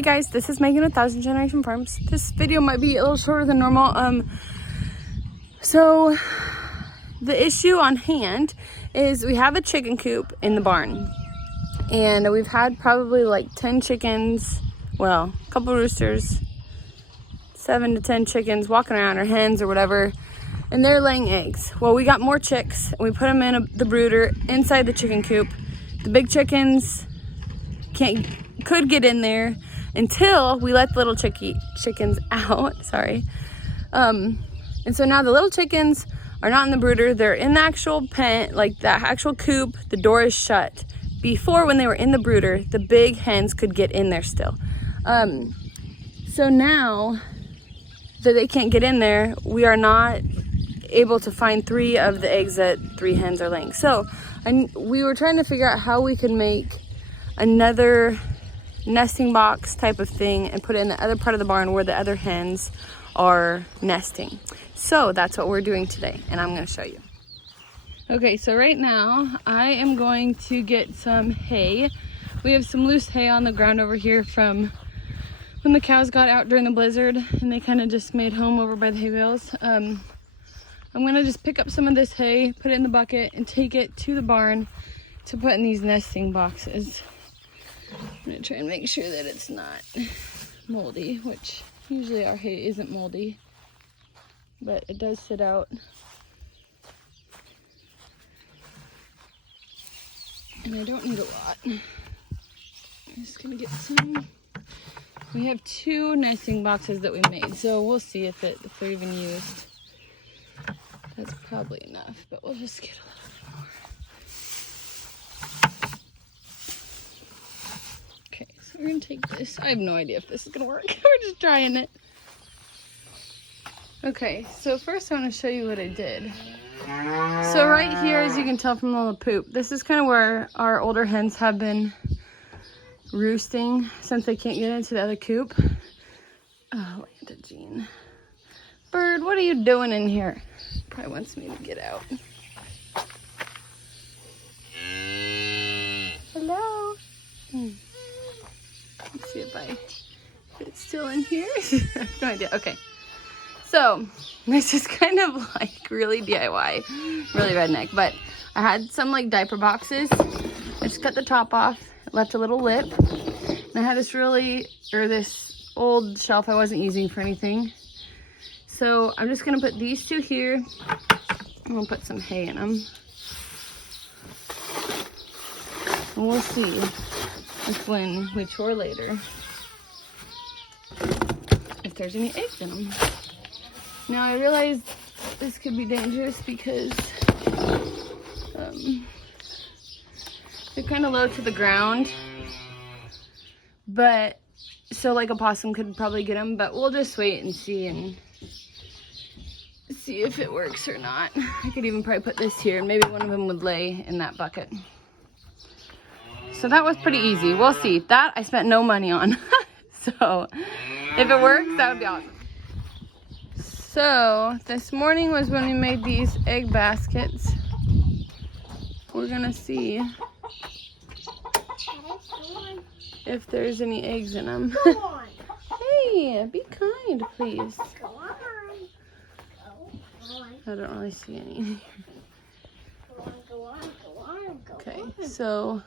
Hey guys, this is Megan with Thousand Generation Farms. This video might be a little shorter than normal. So the issue on hand is we have a chicken coop in the barn, and we've had probably like 10 chickens, well, a couple roosters, 7 to 10 chickens walking around, or hens or whatever, and they're laying eggs. Well, we got more chicks, and we put them in the brooder inside the chicken coop. The big chickens could get in there until we let the little chickens out, sorry. And so now the little chickens are not in the brooder, they're in the actual pen, like the actual coop, the door is shut. Before, when they were in the brooder, the big hens could get in there still. So now that they can't get in there, we are not able to find 3 of the eggs that 3 hens are laying. So we were trying to figure out how we could make another nesting box type of thing and put it in the other part of the barn where the other hens are nesting. So that's what we're doing today, and I'm going to show you. Okay, so right now I am going to get some hay. We have some loose hay on the ground over here from when the cows got out during the blizzard, and they kind of just made home over by the hay bales. I'm going to just pick up some of this hay, put it in the bucket, and take it to the barn to put in these nesting boxes. I'm going to try and make sure that it's not moldy, which usually our hay isn't moldy, but it does sit out. And I don't need a lot. I'm just going to get some. We have 2 nesting boxes that we made, so we'll see if they're even used. That's probably enough, but we'll just get a little bit more. Okay, so we're gonna take this. I have no idea if this is gonna work. We're just trying it. Okay, so first I want to show you what I did. So right here, as you can tell from the little poop, this is kind of where our older hens have been roosting since they can't get into the other coop. Oh, Lanta Jean. Bird, what are you doing in here? Probably wants me to get out. Hello? Let's see if it's still in here. I have no idea. Okay. So, this is kind of like really DIY, really redneck, but I had some like diaper boxes. I just cut the top off, left a little lip, and I had this old shelf I wasn't using for anything. So I'm just gonna put these 2 here. I'm gonna put some hay in them. And we'll see if when we chore later, if there's any eggs in them. Now I realize this could be dangerous because they're kind of low to the ground. But, so like a possum could probably get them, but we'll just wait and see if it works or not. I could even probably put this here, and maybe one of them would lay in that bucket. So that was pretty easy. We'll see. That I spent no money on. So if it works, that would be awesome. So this morning was when we made these egg baskets. We're gonna see if there's any eggs in them. Hey, be kind, please. I don't really see any. Okay, so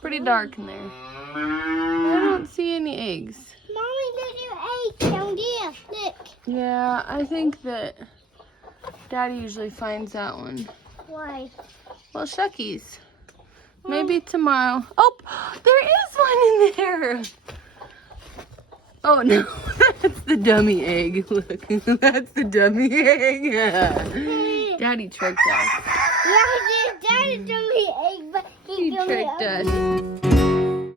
pretty dark in there. I don't see any eggs. Mommy, there's your eggs down there. Look. Yeah, I think that Daddy usually finds that one. Why? Well, shuckies. Maybe tomorrow. Oh, there is one in there. Oh no, that's the dummy egg. Look, that's the dummy egg. Daddy tricked us. Yeah, Daddy told me egg, but he tricked us.